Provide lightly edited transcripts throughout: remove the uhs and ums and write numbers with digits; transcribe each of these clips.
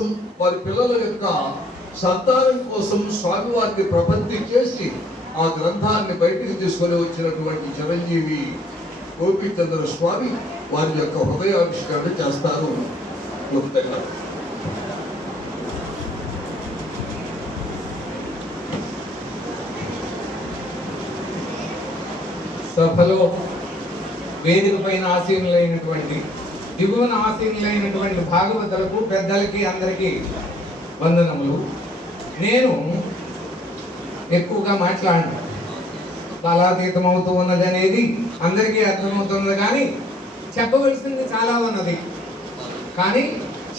కోసం వారి పిల్లల యొక్క సంతానం కోసం స్వామివారిని ప్రపత్తి చేసి ఆ గ్రంథాన్ని బయటికి తీసుకొని వచ్చినటువంటి చిరంజీవి గోపీచంద్ర స్వామి వారి యొక్క హృదయావిష్కరణ చేస్తారు. క్లుప్తంగా సభలో వేదిక పైన ఆసీనులైనటువంటి దిగువన ఆసీనులైనటువంటి భాగవతులకు, పెద్దలకి, అందరికీ వందనములు. నేను ఎక్కువగా మాట్లాడను, కాలాతీతం అవుతూ ఉన్నది అనేది అందరికీ అర్థమవుతున్నది. కానీ చెప్పవలసింది చాలా ఉన్నది. కానీ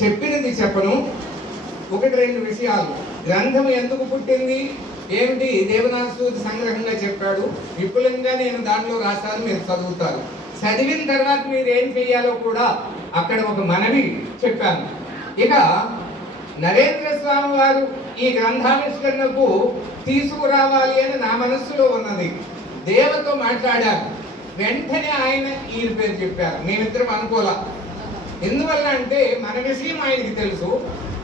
చెప్పినది చెప్పను. ఒకటి రెండు విషయాలు. గ్రంథం ఎందుకు పుట్టింది ఏమిటి, దేవనాథ సంగ్రహంగా చెప్పాడు. విపులంగా నేను దాంట్లో రాశాను, మీరు చదువుతారు. చదివిన తర్వాత మీరు ఏం చేయాలో కూడా అక్కడ ఒక మనవి చెప్పాను. ఇక నరేంద్ర స్వామి వారు ఈ గ్రంథావిష్కరణకు తీసుకురావాలి అని నా మనస్సులో ఉన్నది. దేవతో మాట్లాడారు. వెంటనే ఆయన ఈయన పేరు చెప్పారు. మేమిద్దరం అనుకోలే. ఎందువల్ల అంటే మన విషయం ఆయనకి తెలుసు,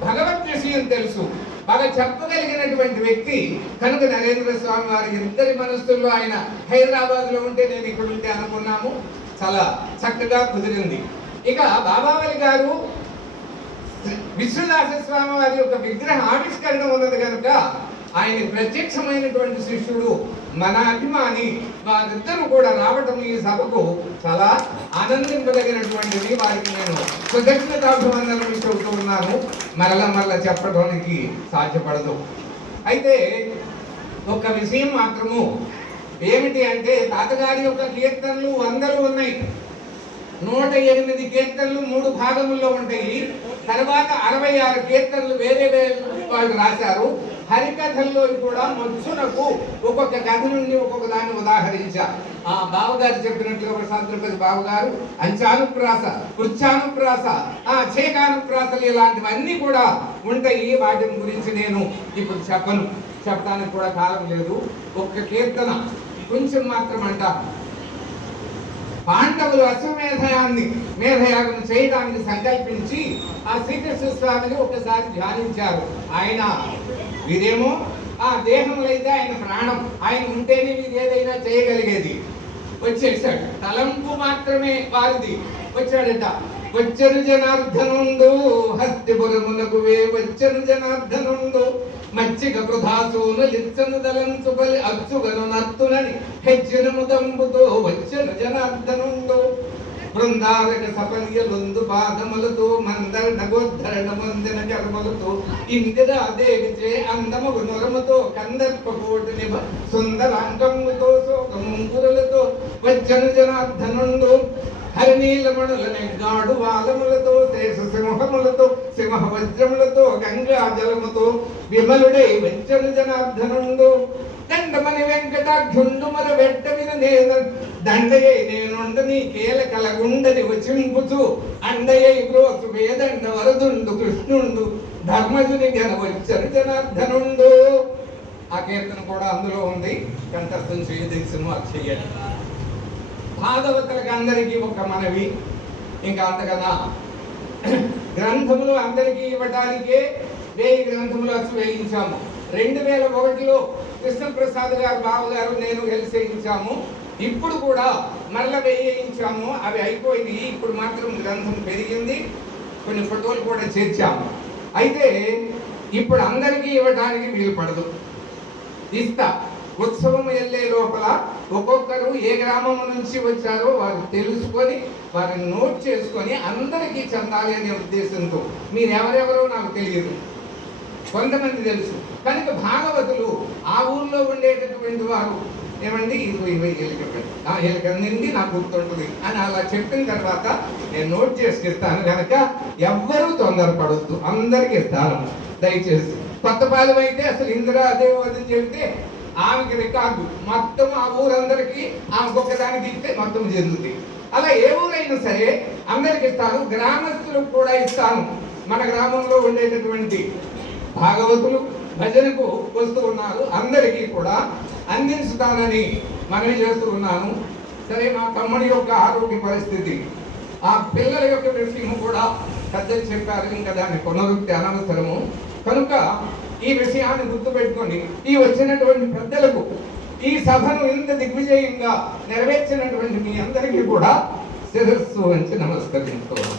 భగవత్ విషయం తెలుసు, బాగా చెప్పగలిగినటువంటి వ్యక్తి కనుక నరేంద్ర స్వామి వారి ఇద్దరి మనస్సుల్లో ఆయన హైదరాబాద్లో ఉంటే నేను ఇక్కడ ఉంటే అనుకున్నాము. చాలా చక్కగా కుదిరింది. ఇక బాబావలి గారు విశ్వనాథ స్వామి వారి యొక్క విగ్రహ ఆవిష్కరణ ఉన్నది కనుక ఆయన ప్రత్యక్షమైనటువంటి శిష్యుడు, మన అభిమాని, వారిద్దరూ కూడా రావటం ఈ సభకు చాలా ఆనందింపదగినటువంటిది. వారికి నేను కృతజ్ఞతాభివందనలు చెబుతూ ఉన్నాను. మరలా చెప్పడానికి సాధ్యపడదు. అయితే ఒక విషయం మాత్రము ఏమిటి అంటే, తాతగారి యొక్క కీర్తనలు 100 ఉన్నాయి. 108 కీర్తనలు 3 భాగముల్లో ఉంటాయి. తర్వాత 66 కీర్తనలు వేరే వాళ్ళు రాశారు. హరికథల్లో కూడా మొచ్చునకు ఒక్కొక్క కథ నుండి ఒక్కొక్క దాన్ని ఉదాహరించారు. ఆ బావగారు చెప్పినట్లుగా ప్రసాద్రపతి బావగారు అంచానుప్రాస, కృత్యానుప్రాస, చేకానుప్రాసలు ఇలాంటివన్నీ కూడా ఉంటాయి. వాటి గురించి నేను ఇప్పుడు చెప్పడానికి కూడా కాలం లేదు. ఒక్క కీర్తన కొంచెం మాత్రం అంటారు. పాండవులు మేధయాగం చేయడానికి సంకల్పించి ఆ శ్రీకృష్ణ స్వామిని ఒకసారి ధ్యానించారు. ఆయన వీరేమో ఆ దేహములైతే ఆయన ప్రాణం, ఆయన ఉంటేనే మీరు ఏదైనా చేయగలిగేది. వచ్చేసాడు. తలంపు మాత్రమే వారిది. వచ్చాడట. వచ్చను జనార్దనుండు హస్తిపురమునకు వచ్చను జనార్దనుండు మచ్చిక కృధాసూను లిచ్చను దలంచు బలి అచ్చుగను నత్తునని హెచ్చను ముదంబుతో వచ్చను జనార్దనుండు బృందారక సపర్యలుందు పాదములతో మందరణ గోద్ధరణ మందిన చర్మలతో ఇందిరాదేవిచే అందముగు నొరముతో కందర్పకోటిని సుందరాంగముతో శోకముంగురులతో వచ్చను జనార్దనుండు హరినీలమణుల నెగ్గాడు వాలములతో శేష సింహములతో సింహ వజ్రములతో గంగా జలముతో విమలుడై వచ్చను జనార్దనుండు దండమని వెంకటాఖ్యుండు మర వెట్టమిన నేను దండయై నేనుండ నీ కేల కలగుండని వచింపుచు అండయై బ్రోచు వేదండ వరదుండు కృష్ణుండు ధర్మజుని గన వచ్చను జనార్దనుండు. ఆ కీర్తన కూడా అందులో ఉంది. కంఠస్థం చేయదీక్షను అది చెయ్యండి. భాగవతులకు అందరికీ ఒక మనవి. ఇంకా అంతకన్నా గ్రంథములు అందరికీ ఇవ్వడానికే 1000 గ్రంథములు వచ్చి వేయించాము. 2001లో కృష్ణప్రసాద్ గారు, బావగారు, నేను కలిసి వేయించాము. ఇప్పుడు కూడా మళ్ళీ వేయించాము. అవి అయిపోయినాయి. ఇప్పుడు మాత్రం గ్రంథం పెరిగింది. కొన్ని ఫోటోలు కూడా చేర్చాము. అయితే ఇప్పుడు అందరికీ ఇవ్వడానికి వీలు పడదు. ఇస్తా. ఉత్సవం వెళ్ళే లోపల ఒక్కొక్కరు ఏ గ్రామం నుంచి వచ్చారో వారు తెలుసుకొని వారిని నోట్ చేసుకొని అందరికీ చెందాలి అనే ఉద్దేశంతో. మీరు ఎవరెవరో నాకు తెలియదు, కొంతమంది తెలుసు కనుక భాగవతులు ఆ ఊర్లో ఉండేటటువంటి వారు ఏమండి ఎలుక నిండి నాకు గుర్తుంటుంది అని అలా చెప్పిన తర్వాత నేను నోట్ చేసుకిస్తాను. కనుక ఎవ్వరూ తొందరపడొద్దు, అందరికీ ఇస్తాను దయచేసి. కొత్తపాలెం అయితే అసలు ఇందిరాదేవి చెబితే ఆమెకి రికార్డు మొత్తం ఆ ఊరందరికీ ఆమెకు ఒక్కదానికి ఇస్తే మొత్తం జరుగుతుంది. అలా ఏ ఊరైనా సరే అందరికి ఇస్తాను. గ్రామస్తులకు కూడా ఇస్తాను. మన గ్రామంలో ఉండేటటువంటి భాగవతులు భజనకు వస్తూ ఉన్నారు, అందరికీ కూడా అందించుతానని మనవి చేస్తూ ఉన్నాను. సరే, మా తమ్ముడి యొక్క ఆరోగ్య పరిస్థితి, ఆ పిల్లల యొక్క విషయం కూడా పెద్దలు చెప్పారు, ఇంకా దాన్ని పునరుక్తి అనవసరము. కనుక ఈ విషయాన్ని గుర్తుపెట్టుకోండి. ఈ వచ్చినటువంటి పెద్దలకు, ఈ సభను ఇంత దిగ్విజయంగా నెరవేర్చినటువంటి మీ అందరికీ కూడా శిరస్సు వంచి నమస్కరించుకోవాలి.